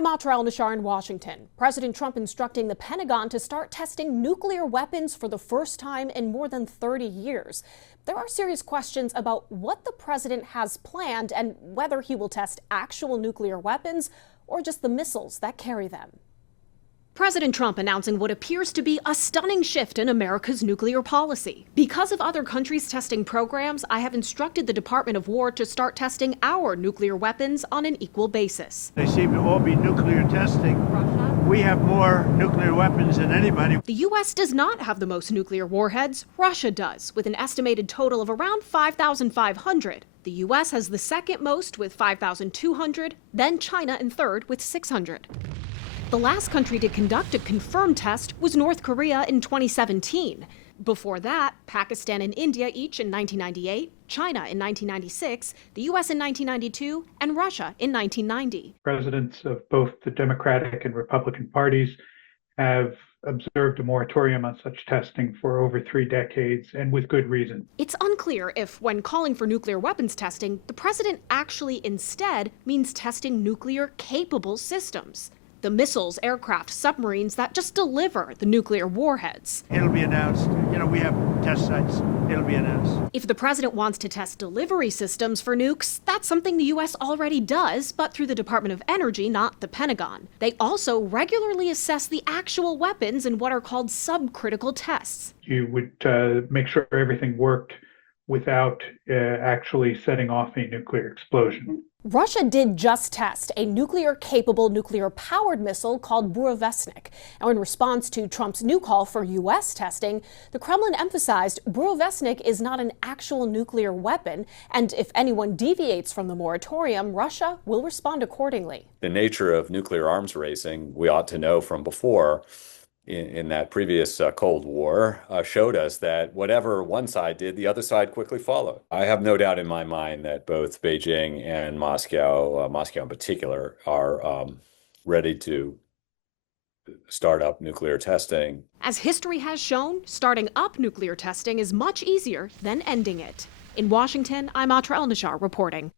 I'm Atra El-Nashar in Washington. President Trump instructing the Pentagon to start testing nuclear weapons for the first time in more than 30 years. There are serious questions about what the president has planned and whether he will test actual nuclear weapons or just the missiles that carry them. President Trump announcing what appears to be a stunning shift in America's nuclear policy. Because of other countries' testing programs, I have instructed the Department of War to start testing our nuclear weapons on an equal basis. They seem to all be nuclear testing. Russia? We have more nuclear weapons than anybody. The U.S. does not have the most nuclear warheads. Russia does, with an estimated total of around 5,500. The U.S. has the second most with 5,200, then China in third with 600. The last country to conduct a confirmed test was North Korea in 2017. Before that, Pakistan and India each in 1998, China in 1996, the U.S. in 1992, and Russia in 1990. Presidents of both the Democratic and Republican parties have observed a moratorium on such testing for over 3 decades, and with good reason. It's unclear if, when calling for nuclear weapons testing, the president actually instead means testing nuclear-capable systems. The missiles, aircraft, submarines that just deliver the nuclear warheads. It'll be announced. We have test sites. It'll be announced. If the president wants to test delivery systems for nukes, that's something the U.S. already does, but through the Department of Energy, not the Pentagon. They also regularly assess the actual weapons in what are called subcritical tests. You would make sure everything worked without actually setting off a nuclear explosion. Russia did just test a nuclear-capable, nuclear-powered missile called Burovesnik. Now, in response to Trump's new call for U.S. testing, the Kremlin emphasized Burovesnik is not an actual nuclear weapon, and if anyone deviates from the moratorium, Russia will respond accordingly. The nature of nuclear arms racing, we ought to know from before, in that previous Cold War, showed us that whatever one side did, the other side quickly followed. I have no doubt in my mind that both Beijing and Moscow, Moscow in particular, are ready to start up nuclear testing. As history has shown, starting up nuclear testing is much easier than ending it. In Washington, I'm Atra El-Nashar reporting.